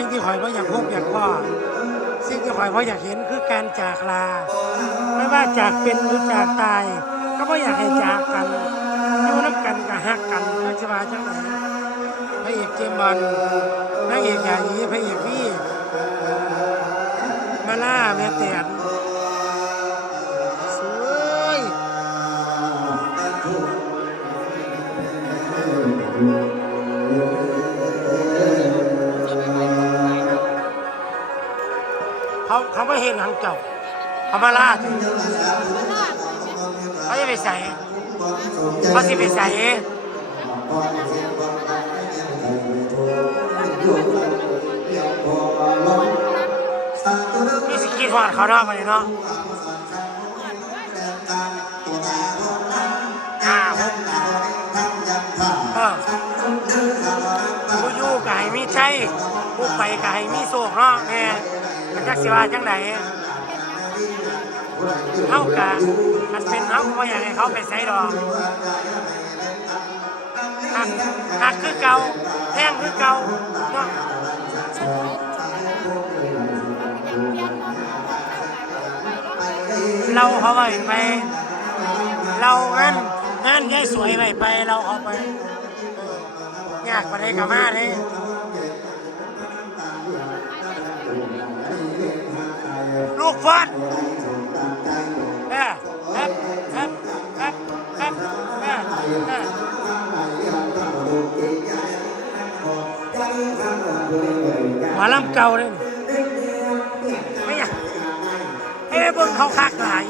สิ่งที่ข่อยว่าอยากพบอยากว่าสิ่งที่ข่อยว่าอยากเห็นคือการจากลาไม่ว่าจากเป็นหรือจากตายก็ไม่อยากให้จากกันอยู่น้ำกันกับฮักกันก็จะมาจังไหนพระเอกเจมส์บอลนางเอกใหญ่พระเอกพี่มาล่าแม่เตียนสวยเขาไม่เห็นหางเจ้าเขามาล่าเขาจะไปใส่เขาสิไปใส่นี่สิคิดว่าเขาเนาะมาเลยเนาะผู้อยู่กับให้มีใช่ผู้ไปกับให้มีโศกเนาะแม่มันจักสิว่าจังไหนเท่ากันมันเป็นเท่าก็อย่างไรเขาไปใส่ดอกหักคือเก่าแท่งคือเก่าเนาะเราเขาไปเรางานยายสวยไปเราเขาไปยากไปได้กับมาเลยลูกฟันหมาลำเก่าเลยไม่อยากให้เบิ่งเขาคักหลาย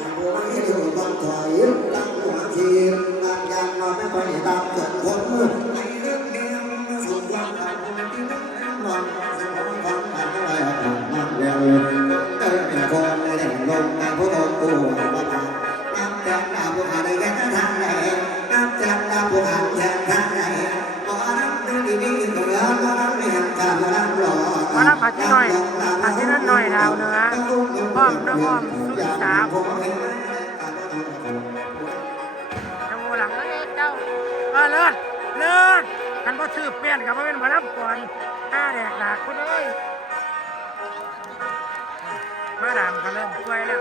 มาลำผัดที่หน่อยผัดที่นั่นหน่อยดาวเนื้อพ่อมน้ำพ่อมสุดสาผมจังหวะหลังเจ้าเลิศกันพอซื้อเปลี่ยนกับมาเป็นมาลำก่อนแดกหลากคนเอ้ยมาดามกันเริ่มช่วยแล้ว